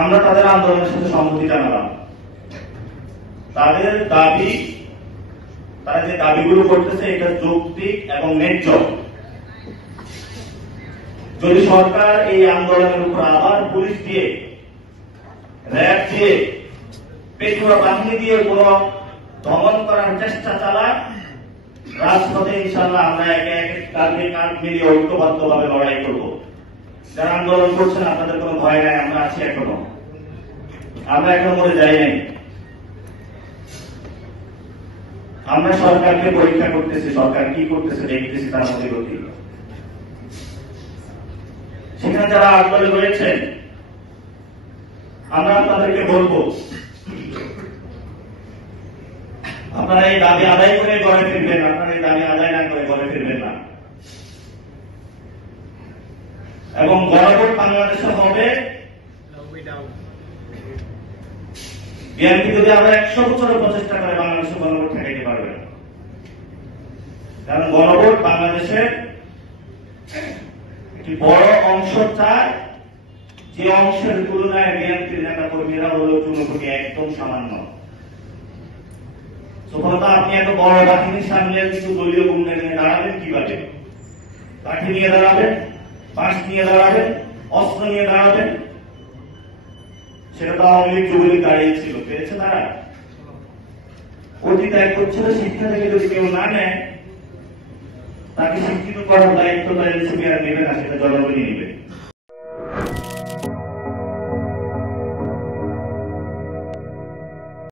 আমরা তাদের আন্দোলনের সাথে সম্মতি জানালাম। তাদের দাবি, তারা যে দাবিগুলো করতেছে এটা যৌক্তিক এবং ন্যায্য। যদি সরকার এই আন্দোলনের উপর আবার পুলিশ দিয়ে, র্যাব দিয়ে, পেটুয়া বাহিনী দিয়ে কোন দমন করার চেষ্টা চালায়, রাজপথে ইনশাআল্লাহ আমরা একে একে কাঁধে কাঁধ মিলিয়ে ঐক্যবদ্ধভাবে লড়াই করব। যারা আন্দোলন করছেন আপনাদের কোনো ভয় নাই, আমরা আছি এখনো, আমরা এখনো মরে যাই নাই। আমরা সরকারকে পরীক্ষা করতেছি, সরকার কি করতেছে দেখতেছি, তার মধ্যে গতি। সেখানে যারা আন্দোলনে রয়েছেন আমরা আপনাদেরকে বলবো, আপনারা এই দাবি আদায় করে ঘরে ফিরবেন, আপনারা এই দাবি আদায় না করে ঘরে ফিরবেন না। এবং গণভোট বাংলাদেশে হবে। বিএনপি যদি আমরা 100 বছরের প্রচেষ্টা করে বাংলাদেশে গণভোট ঠেকাইতে পারবে না। কারণ গণভোট বাংলাদেশের একটি বড় অংশ চায়, যে অংশের তুলনায় বিএনপির নেতা কর্মীরা হল চুনোপুটি একদম সামান্য। সুফলতা আপনি এত বড় বাহিনীর সামনে কিছু দলীয় গুন্ডা নিয়ে দাঁড়াবেন কিভাবে? লাঠি নিয়ে দাঁড়াবেন, বাঁশ নিয়ে দাঁড়াবেন, অস্ত্র নিয়ে দাঁড়াবেন? সেটা তো আওয়ামী লীগ যুবলীগ দাঁড়িয়েছিল, পেরেছে তারা? অতীত এক বছরের শিক্ষা থেকে যদি কেউ না নেয়, তাকে শিক্ষিত করার দায়িত্ব তাই এনসিপি আর নেবে না, সেটা জনগণই নেবে।